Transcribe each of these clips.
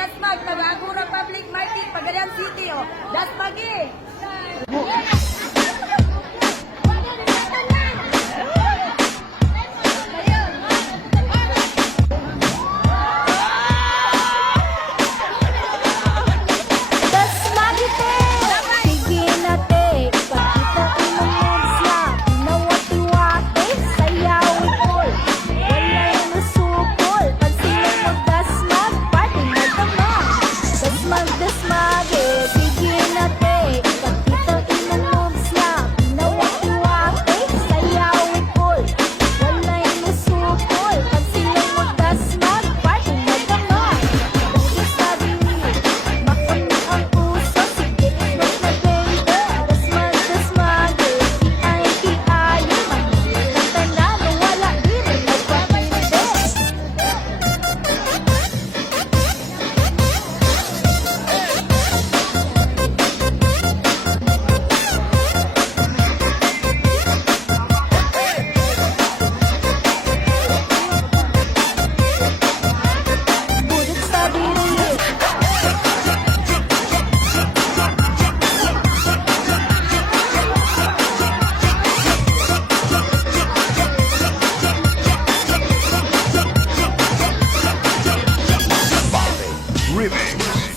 Dasmag, Tagakura Public Market, Pagadian City, oh. Dasmag eh.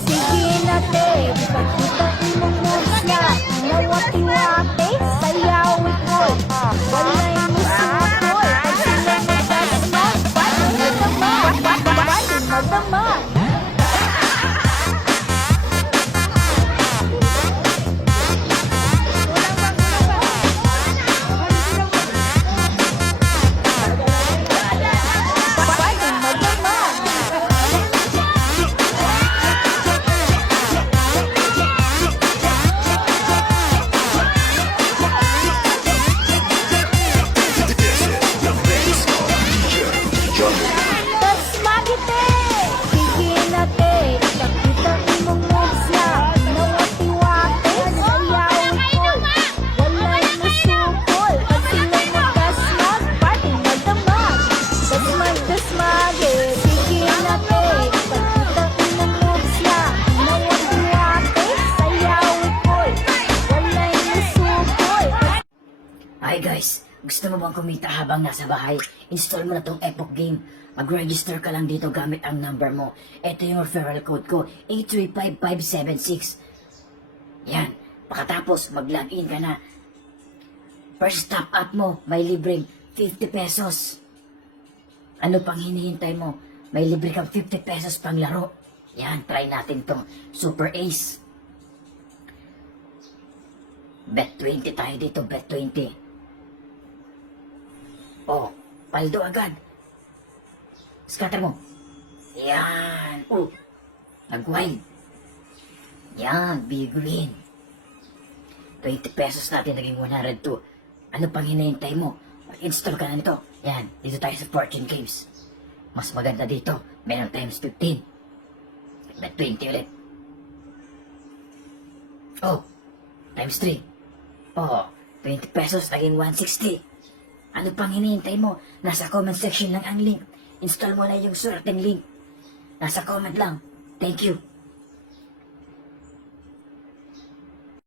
Sige na te, ipagkita imong moves na nawati-wati, sayawit ko. Walay musukol, pag sila magdasmag, pwede magdamag, pwede magdamag. Hi guys, gusto mo bang kumita habang nasa bahay? Install mo na tong Epoch Game. Mag-register ka lang dito gamit ang number mo. Ito yung referral code ko, 835576. Yan, pagkatapos mag-login ka na. First top up mo, may libreng 50 pesos. Ano pang hinihintay mo? May libre kang 50 pesos pang laro. Yan, try natin tong Super Ace. Bet 20 tayo dito, bet 20. Oh, paldo agad. Scatter mo. Yan. Oh, nag-wine. Yan, big win. 20 pesos natin, naging 102. Ano pang hinahintay mo? Mag-install ka na nito. Yan, dito tayo sa Fortune Games. Mas maganda dito, meron times 15. Bet 20 ulit. Oh, times 3. Oh, 20 pesos, naging 160. Ano pang hinihintay mo? Nasa comment section lang ang link. Install mo na yung surateng link. Nasa comment lang. Thank you.